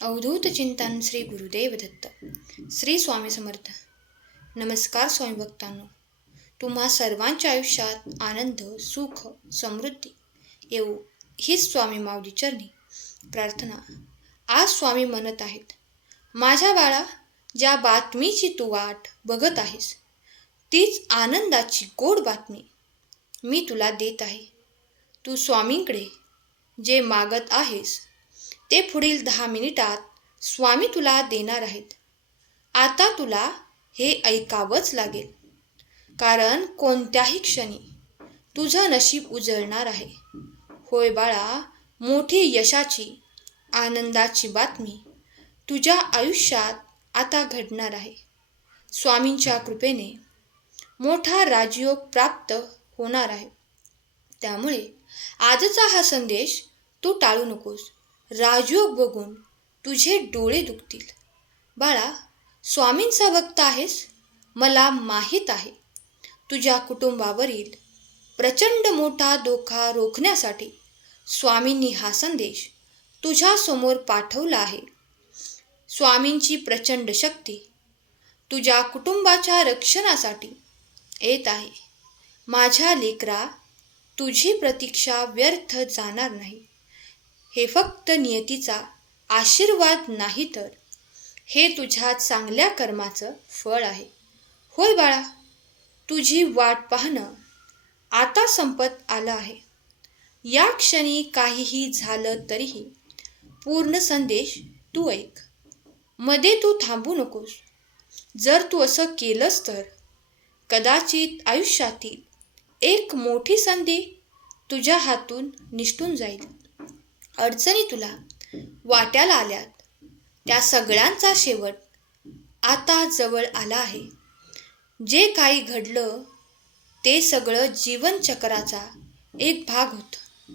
अवधूत चिंतन श्री गुरुदेव दत्त. श्री स्वामी समर्थ. नमस्कार स्वामी भक्तांनो. तुम्हा सर्वांच्या आयुष्यात आनंद, सुख, समृद्धी येऊ हीच स्वामी माऊली चरणी प्रार्थना. आज स्वामी म्हणत आहेत, माझ्या बाळा, ज्या बातमीची तू वाट बघत आहेस तीच आनंदाची गोड बातमी मी तुला देत आहे. तू स्वामींकडे जे मागत आहेस ते पुढील 10 मिनिटात स्वामी तुला देणार आहेत. आता तुला हे ऐकावंच लागेल, कारण कोणत्याही क्षणी तुझं नशीब उजळणार आहे. होय बाळा, मोठी यशाची, आनंदाची बातमी तुझ्या आयुष्यात आता घडणार आहे. स्वामींच्या कृपेने मोठा राजयोग प्राप्त होणार आहे. त्यामुळे आजचा हा संदेश तू टाळू नकोस. राजयोग बघून तुझे डोळे दुखतील. बाळा, स्वामींचा भक्त आहेस, मला माहीत आहे. तुझ्या कुटुंबावरील प्रचंड मोठा धोका रोखण्यासाठी स्वामींनी हा संदेश तुझ्यासमोर पाठवला आहे. स्वामींची प्रचंड शक्ती तुझ्या कुटुंबाच्या रक्षणासाठी येत आहे. माझ्या लेकरा, तुझी प्रतीक्षा व्यर्थ जाणार नाही. हे फक्त नियतीचा आशीर्वाद नाही, तर हे तुझ्या चांगल्या कर्माचं फळ आहे. होय बाळा, तुझी वाट पाहणं आता संपत आलं आहे. या क्षणी काहीही झालं तरीही पूर्ण संदेश तू ऐक. मध्ये तू थांबू नकोस. जर तू असं केलंस तर कदाचित आयुष्यातील एक मोठी संधी तुझ्या हातून निसटून जाईल. अडचणी तुला वाट्याला आल्यात, त्या सगळ्यांचा शेवट आता जवळ आला आहे. जे काही घडलं ते सगळं जीवनचक्राचा एक भाग होतं.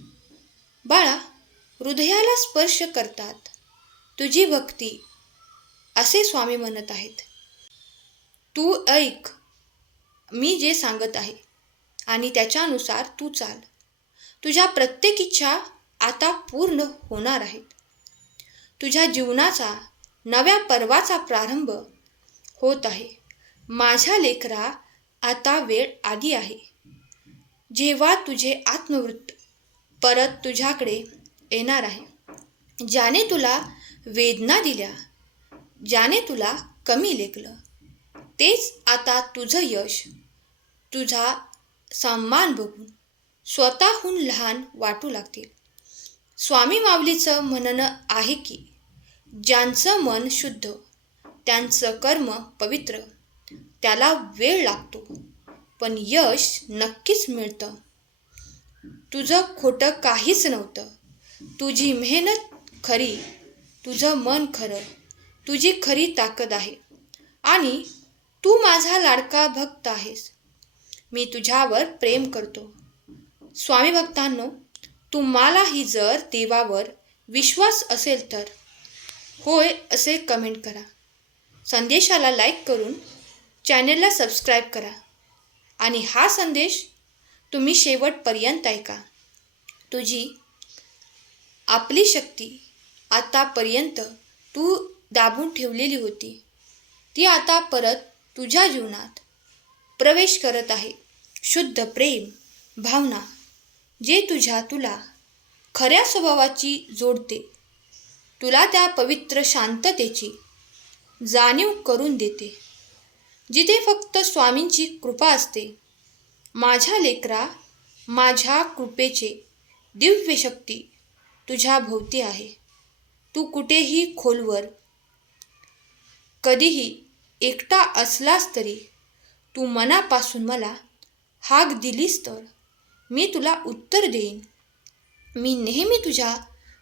बाळा, हृदयाला स्पर्श करतात तुझी भक्ती, असे स्वामी म्हणत आहेत. तू ऐक मी जे सांगत आहे आणि त्याच्यानुसार तू चाल. तुझ्या प्रत्येक इच्छा आता पूर्ण होणार आहेत. तुझ्या जीवनाचा नव्या पर्वाचा प्रारंभ होत आहे. माझ्या लेकरा, आता वेळ आली आहे जेव्हा तुझे आत्मवृत्त परत तुझ्याकडे येणार आहे. ज्याने तुला वेदना दिल्या, ज्याने तुला कमी लेखलं, तेच आता तुझं यश, तुझा सन्मान बघून स्वतःहून लहान वाटू लागतील. स्वामी माऊलीचं म्हणणं आहे की, ज्यांचं मन शुद्ध, त्यांचं कर्म पवित्र, त्याला वेळ लागतो पण यश नक्कीच मिळतं. तुझं खोटं काहीच नव्हतं. तुझी मेहनत खरी, तुझं मन खरं, तुझी खरी ताकद आहे आणि तू माझा लाडका भक्त आहेस. मी तुझ्यावर प्रेम करतो. स्वामी भक्तांनो, तुम्हालाही जर देवावर विश्वास असेल तर होय असे कमेंट करा. संदेशाला लाईक करून चॅनलला सबस्क्राईब करा आणि हा संदेश तुम्ही शेवटपर्यंत ऐका. तुझी आपली शक्ती आतापर्यंत तू दाबून ठेवलेली होती, ती आता परत तुझ्या जीवनात प्रवेश करत आहे. शुद्ध प्रेम भावना जे तुला खऱ्या स्वभावाची जोडते, तुला त्या पवित्र शांततेची जाणीव करून देते, जिथे फक्त स्वामींची कृपा असते. माझ्या लेकरा, माझ्या कृपेचे दिव्य शक्ती तुझ्या भोवती आहे. तू कुठेही खोलवर कधीही एकटा असलास तरी तू मनापासून मला हाक दिलीस तर मी तुला उत्तर देईन. मी नेहमी तुझ्या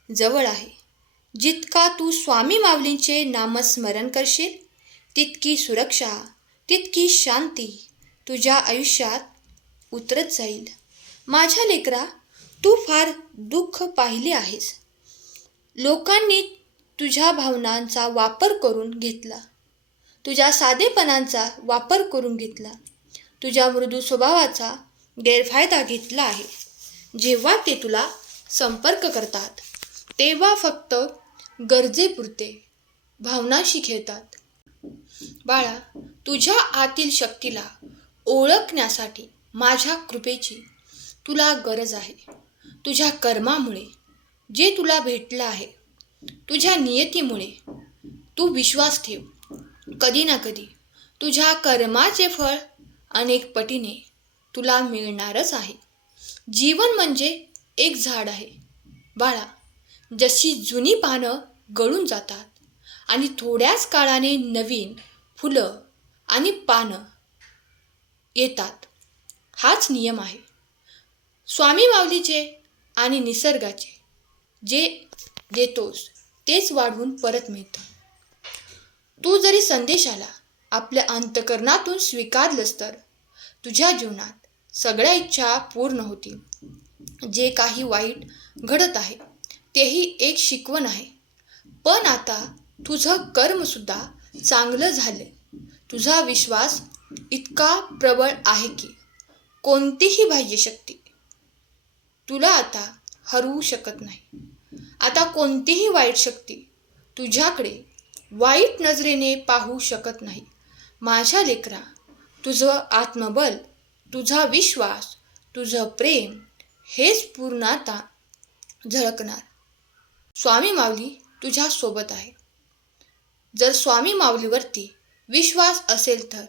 जवळ आहे. जितका तू स्वामी माऊलींचे नामस्मरण करशील, तितकी सुरक्षा, तितकी शांती तुझ्या आयुष्यात उतरत जाईल. माझ्या लेकरा, तू फार दुःख पाहिले आहेस. लोकांनी तुझ्या भावनांचा वापर करून घेतला, तुझ्या साधेपणाचा वापर करून घेतला, तुझ्या मृदू स्वभावाचा गैरफायदा घेतला आहे. जेव्हा ते तुला संपर्क करतात तेव्हा फक्त गरजेपुरते भावनाशी खेळतात. बाळा, तुझ्या आतील शक्तीला ओळखण्यासाठी माझ्या कृपेची तुला गरज आहे. तुझ्या कर्मामुळे जे तुला भेटलं आहे, तुझ्या नियतीमुळे तू विश्वास ठेव. कधी ना कधी तुझ्या कर्माचे फळ अनेक पटीने तुला मिळणारच आहे. जीवन म्हणजे एक झाड आहे बाळा. जशी जुनी पानं गळून जातात आणि थोड्याच काळाने नवीन फुलं आणि पानं येतात, हाच नियम आहे स्वामी माऊलीचे आणि निसर्गाचे. जे देतोस तेच वाढवून परत मिळतं. तू जरी संदेशाला आपल्या अंतःकरणातून स्वीकारलंस तर तुझ्या जीवनात सगळ्या इच्छा पूर्ण होतील. जे काही वाईट घडत आहे तेही एक शिकवण आहे. पण आता तुझं कर्मसुद्धा चांगलं झालं. तुझा विश्वास इतका प्रबळ आहे की कोणतीही बाह्य शक्ती तुला आता हरवू शकत नाही. आता कोणतीही वाईट शक्ती तुझ्याकडे वाईट नजरेने पाहू शकत नाही. माझ्या लेकरा, तुझं आत्मबल, तुझा विश्वास, तुझं प्रेम हेच पूर्ण आता झळकणार. स्वामी माऊली तुझ्या सोबत आहे. जर स्वामी माऊलीवरती विश्वास असेल तर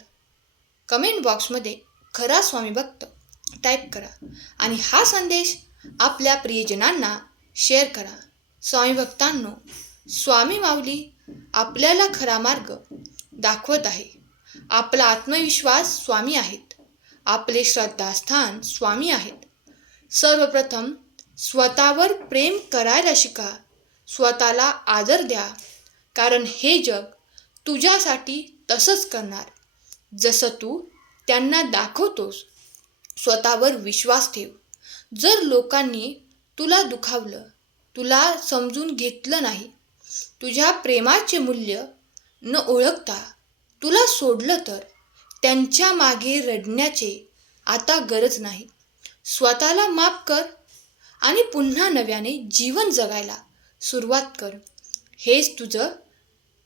कमेंट बॉक्समध्ये खरा स्वामी भक्त टाईप करा आणि हा संदेश आपल्या प्रियजनांना शेअर करा. स्वामी भक्तांनो, स्वामी माऊली आपल्याला खरा मार्ग दाखवत आहे. आपला आत्मविश्वास स्वामी आहेत. आपले श्रद्धास्थान स्वामी आहेत. सर्वप्रथम स्वतःवर प्रेम करायला शिका. स्वतःला आदर द्या, कारण हे जग तुझ्यासाठी तसंच करणार जसं तू त्यांना दाखवतोस. स्वतःवर विश्वास ठेव. जर लोकांनी तुला दुखावलं, तुला समजून घेतलं नाही, तुझ्या प्रेमाचे मूल्य न ओळखता तुला सोडलं तर त्यांच्या मागे रडण्याचे आता गरज नाही. स्वतःला माफ कर आणि पुन्हा नव्याने जीवन जगायला सुरुवात कर. हेच तुझं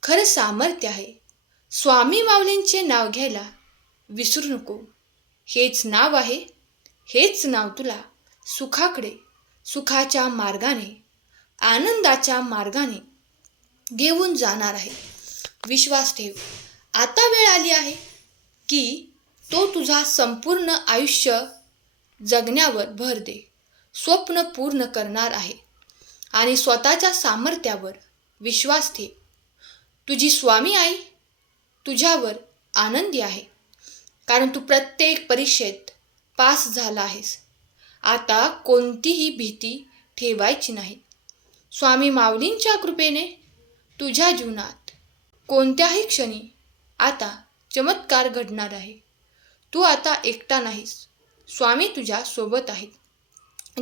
खरं सामर्थ्य आहे. स्वामी माऊलींचे नाव घ्यायला विसरू नको. हेच नाव आहे. हेच नाव तुला सुखाकडे, सुखाच्या मार्गाने, आनंदाच्या मार्गाने घेऊन जाणार आहे. विश्वास ठेव. आता वेळ आली आहे की तो तुझा संपूर्ण आयुष्य जगण्यावर भर दे. स्वप्न पूर्ण करणार आहे आणि स्वतःच्या सामर्थ्यावर विश्वास ठेव. तुझी स्वामी आई तुझ्यावर आनंदी आहे, कारण तू प्रत्येक परीक्षेत पास झाला आहेस. आता कोणतीही भीती ठेवायची नाही. स्वामी माऊलींच्या कृपेने तुझ्या जीवनात कोणत्याही क्षणी आता चमत्कार घडणार आहे. तू आता एकटा नाहीस. स्वामी तुझ्या सोबत आहेत.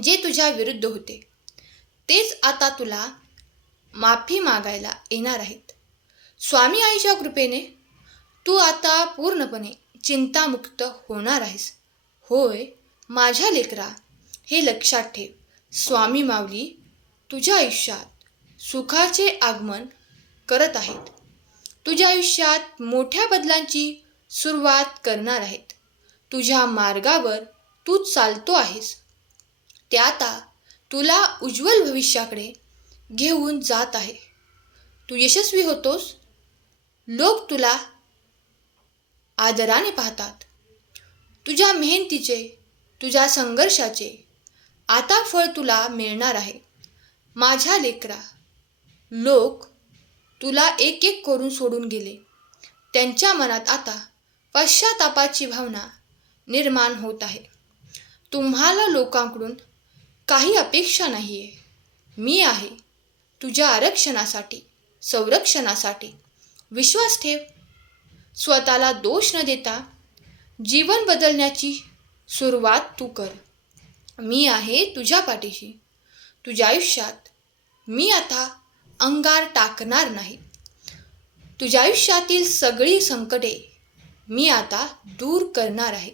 जे तुझ्या विरुद्ध होते तेच आता तुला माफी मागायला येणार आहेत. स्वामी आईच्या कृपेने तू आता पूर्णपणे चिंतामुक्त होणार आहेस. होय माझ्या लेकरा, हे लक्षात ठेव. स्वामी माऊली तुझ्या आयुष्यात सुखाचे आगमन करत आहेत. तुझ्या आयुष्यात मोठ्या बदलांची सुरुवात करणार आहेत. तुझ्या मार्गावर तू चालतो आहेस ते आता तुला उज्ज्वल भविष्याकडे घेऊन जात आहे. तू यशस्वी होतोस. लोक तुला आदराने पाहतात. तुझ्या मेहनतीचे, तुझ्या संघर्षाचे आता फळ तुला मिळणार आहे. माझ्या लेकरा, लोक तुला एक एक करून सोडून गेले. त्यांच्या मनात आता पश्चातापाची भावना निर्माण होत आहे. तुम्हाला लोकांकडून काही अपेक्षा नाही आहे. मी आहे तुझ्या आरक्षणासाठी, संरक्षणासाठी. विश्वास ठेव. स्वतःला दोष न देता जीवन बदलण्याची सुरुवात तू कर. मी आहे तुझ्या पाठीशी. तुझ्या आयुष्यात मी आता अंगार टाकणार नाही. तुझ्या आयुष्यातील सगळी संकटे मी आता दूर करणार आहे.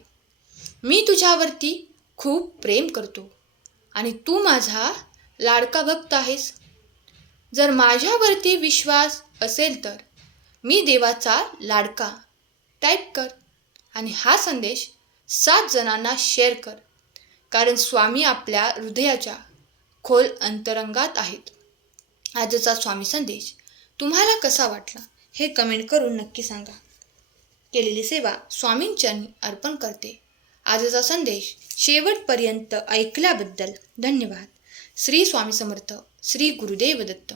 मी तुझ्यावरती खूप प्रेम करतो आणि तू माझा लाडका भक्त आहेस. जर माझ्यावरती विश्वास असेल तर मी देवाचा लाडका टाईप कर आणि हा संदेश 7 जणांना शेअर कर, कारण स्वामी आपल्या हृदयाच्या खोल अंतरंगात आहेत. आजचा स्वामी संदेश तुम्हाला कसा वाटला हे कमेंट करून नक्की सांगा. केलेली सेवा स्वामींचरणी अर्पण करते. आजचा संदेश शेवटपर्यंत ऐकल्याबद्दल धन्यवाद. श्री स्वामी समर्थ. श्री गुरुदेव दत्त.